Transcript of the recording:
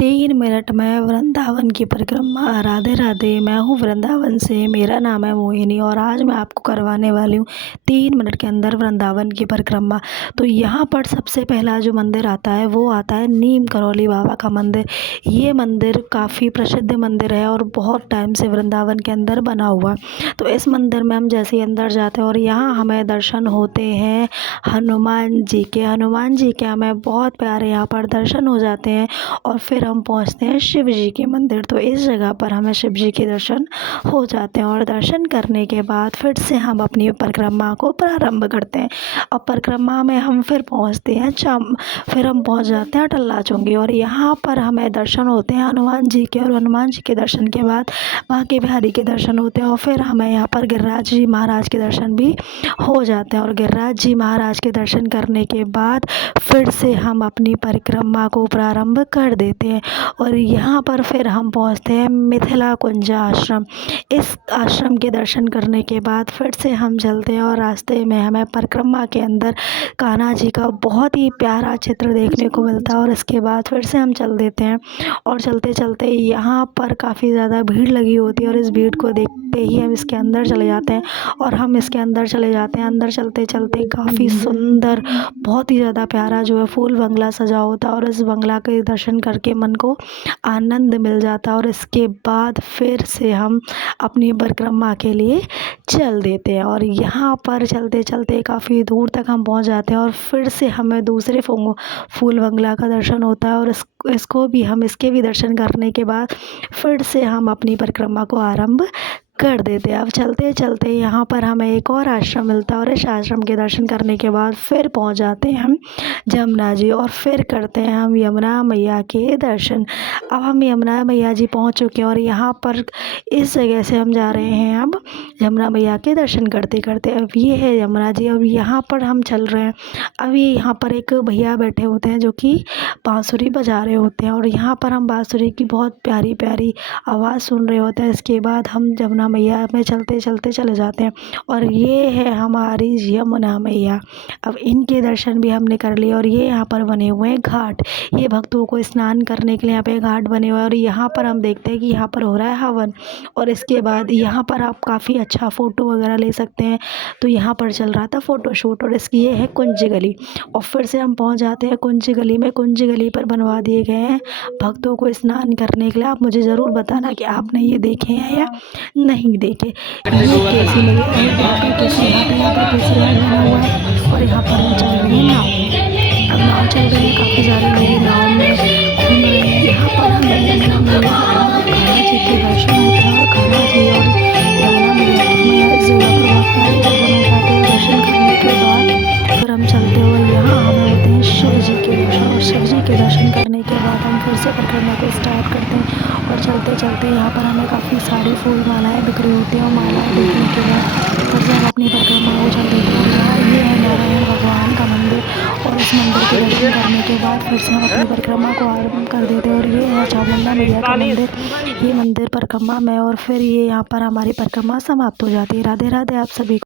3 minute में वृंदावन की परिक्रमा। राधे राधे, मैं हूँ वृंदावन से। मेरा नाम है मोहिनी और आज मैं आपको करवाने वाली हूँ 3 मिनट के अंदर वृंदावन की परिक्रमा। तो यहाँ पर सबसे पहला जो मंदिर आता है वो आता है नीम करौली बाबा का मंदिर। ये मंदिर काफ़ी प्रसिद्ध मंदिर है और बहुत टाइम से वृंदावन के अंदर बना हुआ। तो इस मंदिर में हम जैसे ही अंदर जाते हैं और यहाँ हमें दर्शन होते हैं हनुमान जी के हमें बहुत प्यारे यहाँ पर दर्शन हो जाते हैं। और फिर हम पहुँचते हैं शिव जी के मंदिर। तो इस जगह पर हमें शिव जी के दर्शन हो जाते हैं और दर्शन करने के बाद फिर से हम अपनी परिक्रमा को प्रारंभ करते हैं। और परिक्रमा में हम फिर पहुँचते हैं फिर हम पहुँच जाते हैं टल्ला चुंगी और यहाँ पर हमें दर्शन होते हैं हनुमान जी के। और हनुमान जी के दर्शन के बाद बांके बिहारी के दर्शन होते हैं और फिर हमें यहाँ पर गिरिराज जी महाराज के दर्शन भी हो जाते हैं। और गिरिराज जी महाराज के दर्शन करने के बाद फिर से हम अपनी परिक्रमा को प्रारंभ कर देते हैं। और यहाँ पर फिर हम पहुँचते हैं मिथिला कुंज आश्रम। इस आश्रम के दर्शन करने के बाद फिर से हम चलते हैं और रास्ते में हमें परिक्रमा के अंदर कान्हा जी का बहुत ही प्यारा चित्र देखने को मिलता है। और इसके बाद फिर से हम चल देते हैं और चलते चलते यहाँ पर काफ़ी ज़्यादा भीड़ लगी होती है और इस भीड़ को देखते ही हम इसके अंदर चले जाते हैं। और हम इसके अंदर चले जाते हैं। अंदर चलते चलते काफ़ी सुंदर बहुत ही ज़्यादा प्यारा जो है फूल बंगला सजा होता है और इस बंगला के दर्शन करके मन को आनंद मिल जाता है। और इसके बाद फिर से हम अपनी परिक्रमा के लिए चल देते हैं। और यहाँ पर चलते चलते काफ़ी दूर तक हम पहुँच जाते हैं और फिर से हमें दूसरे फूल बंगला का दर्शन होता है। और इसके भी दर्शन करने के बाद फिर से हम अपनी परिक्रमा को आरंभ कर देते हैं। अब चलते चलते यहाँ पर हमें एक और आश्रम मिलता है और इस आश्रम के दर्शन करने के बाद फिर पहुँच जाते हैं हम जमुना जी और फिर करते हैं हम यमुना मैया के दर्शन। अब हम यमुना मैया जी पहुँच चुके हैं और यहाँ पर इस जगह से हम जा रहे हैं अब यमुना मैया के दर्शन करते करते। अब ये है यमुना जी। अब यहाँ पर हम चल रहे हैं। अभी यहाँ पर एक भैया बैठे होते हैं जो कि बांसुरी बजा रहे होते हैं और यहाँ पर हम बांसुरी की बहुत प्यारी प्यारी आवाज़ सुन रहे होते हैं। इसके बाद हम यमुना मैया में चलते चलते चले जाते हैं और ये है हमारी यमुना मैया। अब इनके दर्शन भी हमने कर लिए। और ये यहाँ पर बने हुए हैं घाट। ये भक्तों को स्नान करने के लिए यहाँ पे घाट बने हुए हैं और यहाँ पर हम देखते हैं कि यहाँ पर हो रहा है हवन। और इसके बाद यहाँ पर आप काफ़ी अच्छा फ़ोटो वगैरह ले सकते हैं। तो यहाँ पर चल रहा था फ़ोटोशूट। और इसकी ये है कुंज गली और फिर से हम पहुँच जाते हैं कुंज गली में। कुंज गली पर बनवा दिए गए हैं भक्तों को स्नान करने के लिए। आप मुझे ज़रूर बताना कि आपने ये देखे हैं या नहीं देखे। ये कैसी लगी कैसी यहाँ पर कैसी बना हुआ है। और यहाँ पर हम चल रहे हैं नाव। अब नाव चल रही है काफ़ी सारे लोग नाव में घूम रहे हैं। यहाँ पर हम यमुना मैया कान्हा जी के दर्शन होते हैं और कान्हा जी और यमुना मैया इस जगह पर बहुत प्यारे दर्शन हो जाते हैं। दर्शन करने के बाद फिर हम चलते हुए यहाँ हमें होते हैं शिव जी के दर्शन। और शिव जी के दर्शन करने के बाद हम फिर से परिक्रमा को स्टार्ट करते हैं। और चलते चलते यहाँ पर हमें काफ़ी सारी फूल मालाएँ बिखरी होती हैं और मालाएँ देखने के बाद फिर से हम अपनी परिक्रमा को चल देते हैं। यहाँ ये है नारायण भगवान का मंदिर और इस मंदिर के दर्शन करने के बाद फिर से हम अपनी परिक्रमा को आरम्भ कर देते हैं। और ये है चामुंडा मैया का मंदिर। ये मंदिर परिक्रमा में और फिर ये यहाँ पर हमारी परिक्रमा समाप्त हो जाती है। राधे राधे आप सभी को।